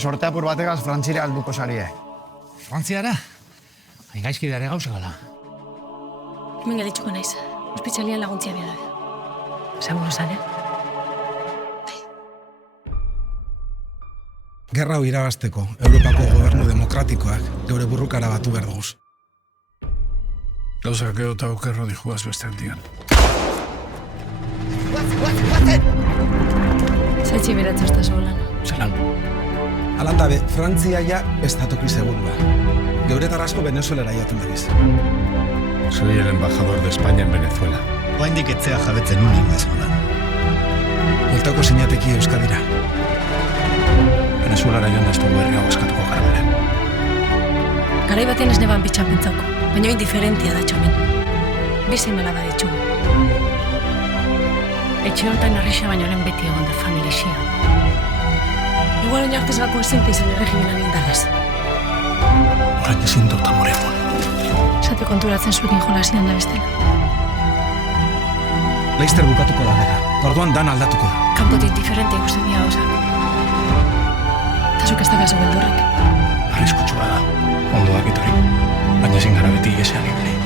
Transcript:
sorteapur bategaz Frantzira alduko sarie. Frantziara? Hain gaizki dara gauza gala. Hemen gelditzuko naiz. Ospitalian laguntzia bera. Seguro zan, Gerra hau irabazteko, Europako gobernu demokratikoak geure burrukara batu behar duguz. Gauzak edo eta okerro dijuaz beste handian. Zaitzi beratza ez da zolan. Zelan? Alandabe, Frantzia ja ez datoki segurua. Geuretar asko Venezuelera joaten dabiz. Soy el embajador de España en Venezuela. Oaindik etzea jabetzen unik Venezuelan. Bueltako sinateki Euskadira. Venezuelara joan da ez dugu herri hau eskatuko karabelen. Garai batean ez neban bitxan pentsauko, baina indiferentia da txomen. Bizi mala baditxugu. Etxe honetan arrixa baino lehen beti egon da familixia. Igual oinartez gako ezinti zen erregimenan indarraz. Orain ezin dut amorefon. Zate konturatzen zuekin jolasian da bestela. Laizter bukatuko da gerra. Orduan dan aldatuko da. Kanpotik diferente ikusten dira gauzak. Eta zuk ez dakazu beldurrik. Arriskutsua da, ondo dakit hori. Baina ezin gara beti iesean ibili.